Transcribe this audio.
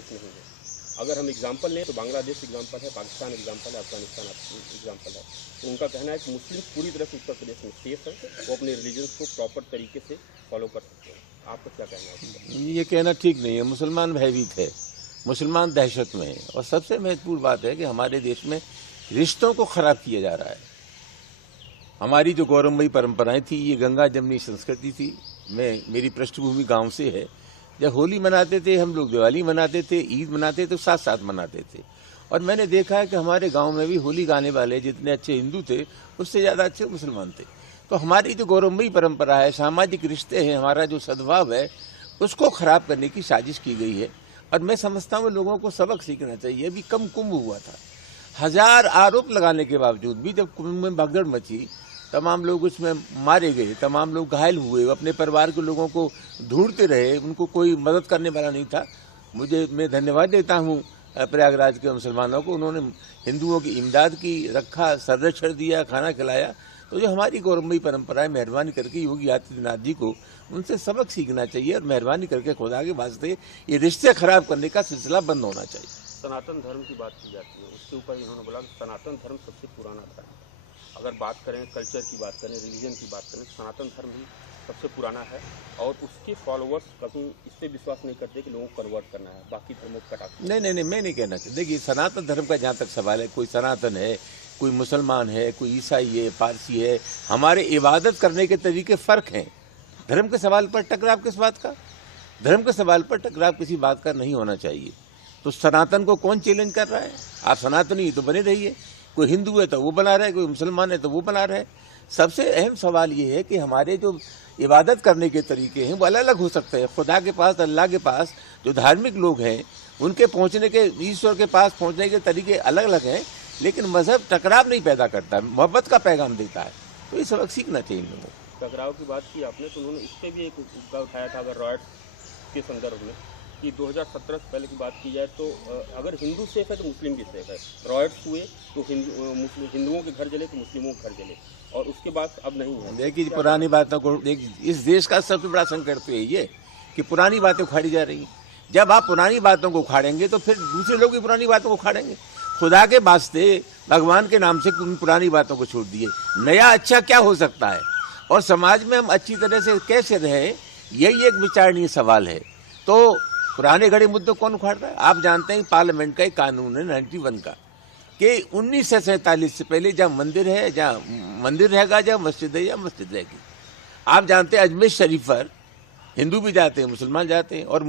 Case नहीं है। अगर हम एग्जाम्पल लें तो बांग्लादेश एग्जाम्पल है, पाकिस्तान एग्जाम्पल है, अफगानिस्तान एग्जाम्पल है। तो उनका कहना है कि मुस्लिम पूरी तरह से उत्तर प्रदेश में सेफ है, वो अपने रिलीजन को प्रॉपर तरीके से फॉलो कर सकते हैं। आपका क्या कहना है? ये कहना ठीक नहीं है। मुसलमान भयभीत है, मुसलमान दहशत में है, और सबसे महत्वपूर्ण बात है कि हमारे देश में रिश्तों को खराब किया जा रहा है। हमारी जो गौरवमयी परंपराएं थी, ये गंगा जमनी संस्कृति थी। मेरी पृष्ठभूमि गांव से है। जब होली मनाते थे हम लोग, दिवाली मनाते थे, ईद मनाते थे, साथ साथ मनाते थे। और मैंने देखा है कि हमारे गांव में भी होली गाने वाले जितने अच्छे हिंदू थे, उससे ज़्यादा अच्छे मुसलमान थे। तो हमारी जो गौरवमयी परंपरा है, सामाजिक रिश्ते हैं, हमारा जो सद्भाव है, उसको खराब करने की साजिश की गई है। और मैं समझता हूँ लोगों को सबक सीखना चाहिए। अभी कम कुंभ हुआ था, 1000 आरोप लगाने के बावजूद भी जब कुंभ में भगदड़ मची, तमाम लोग उसमें मारे गए, तमाम लोग घायल हुए, अपने परिवार के लोगों को ढूंढते रहे, उनको कोई मदद करने वाला नहीं था। मैं धन्यवाद देता हूँ प्रयागराज के मुसलमानों को, उन्होंने हिंदुओं की इमदाद की, रखा, संरक्षण दिया, खाना खिलाया। तो जो हमारी गौरवमयी परंपरा है, मेहरबानी करके योगी आदित्यनाथ जी को उनसे सबक सीखना चाहिए और मेहरबानी करके खुदा के वास्ते ये रिश्ते खराब करने का सिलसिला बंद होना चाहिए। सनातन धर्म की बात की जाती है, उसके ऊपर इन्होंने बोला कि सनातन धर्म सबसे पुराना धर्म है। अगर बात करें कल्चर की, बात करें रिलीजन की, बात करें, सनातन धर्म ही सबसे पुराना है और उसके फॉलोअर्स कभी इस पर विश्वास नहीं करते कि लोगों को कन्वर्ट करना है, बाकी धर्मों को कटा। नहीं, मैं नहीं कहना चाहता। देखिए, सनातन धर्म का जहाँ तक सवाल है, कोई सनातन है, कोई मुसलमान है, कोई ईसाई है, पारसी है, हमारे इबादत करने के तरीके फ़र्क हैं। धर्म के सवाल पर टकराव किस बात का? धर्म के सवाल पर टकराव किसी बात का नहीं होना चाहिए। तो सनातन को कौन चैलेंज कर रहा है? आप सनातनी तो बने रहिए। कोई हिंदू है तो वो बना रहे, कोई मुसलमान है तो वो बना रहे। सबसे अहम सवाल ये है कि हमारे जो इबादत करने के तरीके हैं वो अलग अलग हो सकते हैं। खुदा के पास, अल्लाह के पास जो धार्मिक लोग हैं, उनके पहुंचने के, ईश्वर के पास पहुंचने के तरीके अलग अलग हैं, लेकिन मजहब टकराव नहीं पैदा करता, मोहब्बत का पैगाम देता है। तो ये सबक सीखना चाहिए इन लोगों को। टकराव की बात की आपने, तो उन्होंने इस पर भी एक मुद्दा उठाया था, अगर रॉयट्स के संदर्भ में, कि 2017 से पहले की बात की जाए तो अगर हिंदू सेफ है तो मुस्लिम भी सेफ है। रॉयट्स हुए तो हिंदुओं के घर जले तो मुस्लिमों के घर जले, और उसके बाद अब नहीं है। देखिए, पुरानी बातों को, इस देश का सबसे बड़ा संकट तो यही है कि पुरानी बातें उखाड़ी जा रही हैं। जब आप पुरानी बातों को उखाड़ेंगे तो फिर दूसरे लोग भी पुरानी बातों को उखाड़ेंगे। खुदा के वास्ते, भगवान के नाम से पुरानी बातों को छोड़ दिए। नया अच्छा क्या हो सकता है और समाज में हम अच्छी तरह से कैसे रहें, यही एक विचारणीय सवाल है। तो पुराने घड़े मुद्दे कौन उखाड़ रहा है? आप जानते हैं पार्लियामेंट का एक कानून है 91 का, कि 1947 से पहले जहाँ मंदिर है, जहाँ मंदिर रहेगा, जहाँ मस्जिद है, या मस्जिद रहेगी। आप जानते हैं अजमेर शरीफ पर हिंदू भी जाते हैं, मुसलमान जाते हैं, और